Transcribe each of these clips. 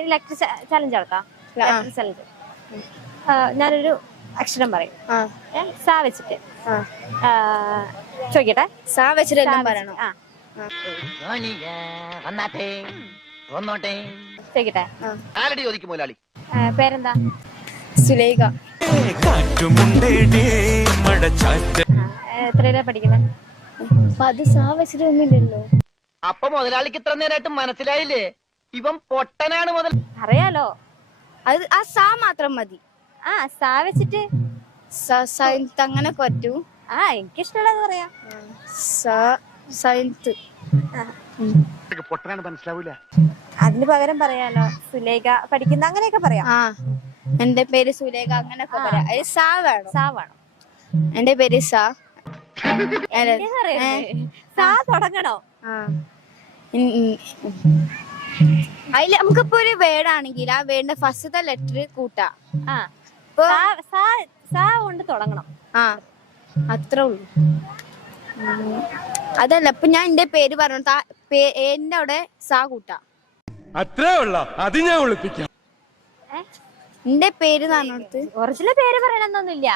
Electric challenge നടത്താം. Challenge. ഞാനൊരു അക്ഷരം പറയും. സാ വെച്ചിട്ട് ചോദിക്കട്ടെ. സാ വെച്ചിട്ട് എല്ലാം പറയണം. ചോദിക്കട്ടെ. പേരെന്താ? സുലൈഖ. എത്രയിലാ പഠിക്കുന്നത്? അത് സാ വെച്ചിട്ട് ഒന്നുമില്ലല്ലോ. അപ്പൊ മുതലാളിക്ക് ഇത്ര നേരമായിട്ട് മനസ്സിലായില്ലേ? ഇവൻ പൊട്ടനാണ് മുതൽ. അറിയാലോ. അത് ആ സാ മാത്രം മതി. സാ വെച്ചിട്ട് അങ്ങനെ പറ്റൂ. എനിക്കിഷ്ടമുള്ളത് പറയാം. പൊട്ടനാണ് മനസ്സിലാവൂല. അതിന് പകരം പറയാലോ. സുലേഖ പഠിക്കുന്ന അങ്ങനെയൊക്കെ പറയാം. എന്റെ പേര് സുലേഖ അങ്ങനെയൊക്കെ പറയാം. സാ വേണം. സാ വേണം. എന്റെ പേര് സാ. സാ തുടങ്ങണോ? അതില് നമുക്കിപ്പോ ഒരു വേർഡാണെങ്കിൽ ആ വേർഡിന്റെ ഫസ്റ്റത്തെ ലെറ്റർ കൂട്ടാ. സാ കൊണ്ട് തുടങ്ങണം. അത്രേ ഉള്ളു. അതല്ല ഇപ്പൊ ഞാൻ എന്റെ പേര് പറഞ്ഞു എന്റെ അവിടെ സാ കൂട്ടാ. അത്രേ ഉള്ള അത് ഞാൻ ഒളിപ്പിക്കാം. എന്റെ പേര് പറഞ്ഞോടത്ത് ഒറിജിനൽ പേര് പറയണമെന്നൊന്നുമില്ല.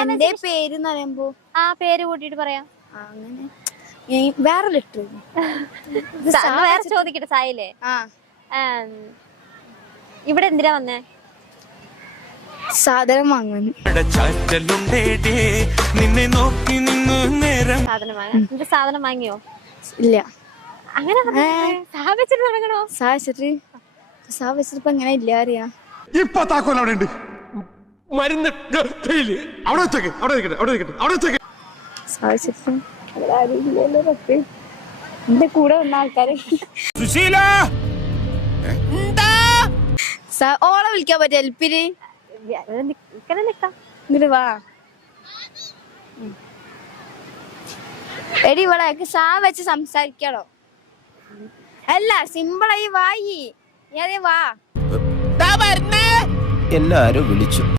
എന്റെ പേര് പറയുമ്പോ പേര് കൂട്ടിട്ട് പറയാം. അങ്ങനെ വേറെ ലെറ്റർ വേറെ ചോദിക്കട്ടെ. സായില്ലേ ഇവിടെ എന്തിനാ വന്നേ? സാധനം വാങ്ങാൻ. സാധനം വാങ്ങിയോ? ഇല്ല. അങ്ങനെ സാ വെച്ചിട്ട് തുടങ്ങണോ? സാ വെച്ചിട്ട് ഇപ്പൊ എങ്ങനെ ഇല്ല അറിയാ. ഇപ്പൊ താക്കോൽ അവിടെ ഉണ്ട്. മരുന്ന് അവിടെ വെച്ചേക്ക്. സാ വെച്ചിട്ട് എന്റെ കൂടെ വന്ന ആൾക്കാര് ഓളെ വിളിക്കാൻ പറ്റും ഹെൽപ്പിന്. എന്നിട്ട് വാ എടി ഇവിടെ സാ വെച്ച് സംസാരിക്കണോ? അല്ല സിമ്പിളായി വായി വാ. എല്ലാരും വിളിച്ചു.